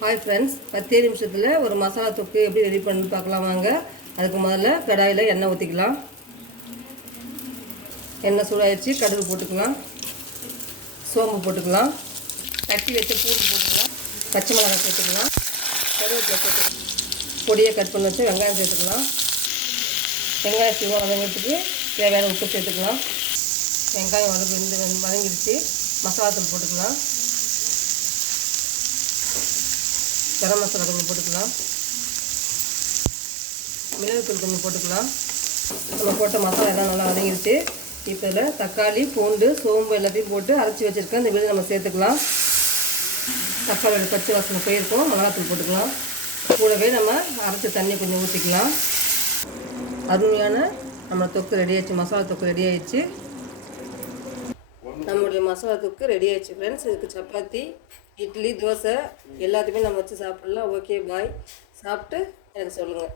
Hi friends, 10 நிமிஷத்தில் ஒரு மசாலா தொக்கு எப்படி ரெடி பண்ணி பார்க்கலாம் வாங்க. அதுக்கு முதல்ல கடாயில் எண்ணெய் ஊற்றிக்கலாம். எண்ணெய் சூடாகிடுச்சு. கடுகு போட்டுக்கலாம், சோம்பு போட்டுக்கலாம், தட்டி வச்ச பூண்டு போட்டுக்கலாம், பச்சை மிளகாய் சேர்த்துக்கலாம், கருவேப்பிலை சேர்த்துக்கலாம், பொடியை கட் பண்ணி வச்சு வெங்காயம் சேர்த்துக்கலாம். வெங்காயத்தை வதங்கிறதுக்கு தேவையான உப்பு சேர்த்துக்கலாம். வெங்காயம் வதங்கிடுச்சு. மசாலா தூள் போட்டுக்கலாம். கரம் மசாலா கொஞ்சம் போட்டுக்கலாம். மிளகுத்தூள் கொஞ்சம் போட்டுக்கலாம். நம்ம போட்ட மசாலா எல்லாம் நல்லா வதங்கிடுச்சு. இப்போ இதில் தக்காளி, பூண்டு, சோம்பு எல்லாத்தையும் போட்டு அரைச்சி வச்சுருக்கேன். இந்த விழுது நம்ம சேர்த்துக்கலாம். தக்காளியோட பச்சை வாசனை போயிருக்கோம். மிளகாத்தூள் போட்டுக்கலாம். கூடவே நம்ம அரைச்ச தண்ணி கொஞ்சம் ஊற்றிக்கலாம். அருமையான நம்ம தொக்கு ரெடி ஆயிடுச்சு. மசாலா தொக்கு ரெடி ஆயிடுச்சு. நம்மளுடைய மசாலா தொக்கு ரெடி ஆயிடுச்சு ஃப்ரெண்ட்ஸ். இதுக்கு சப்பாத்தி, இட்லி, தோசை எல்லாத்தையுமே நம்ம வச்சு சாப்பிட்லாம். Okay bye. சாப்பிட்டு எனக்கு சொல்லுங்கள்.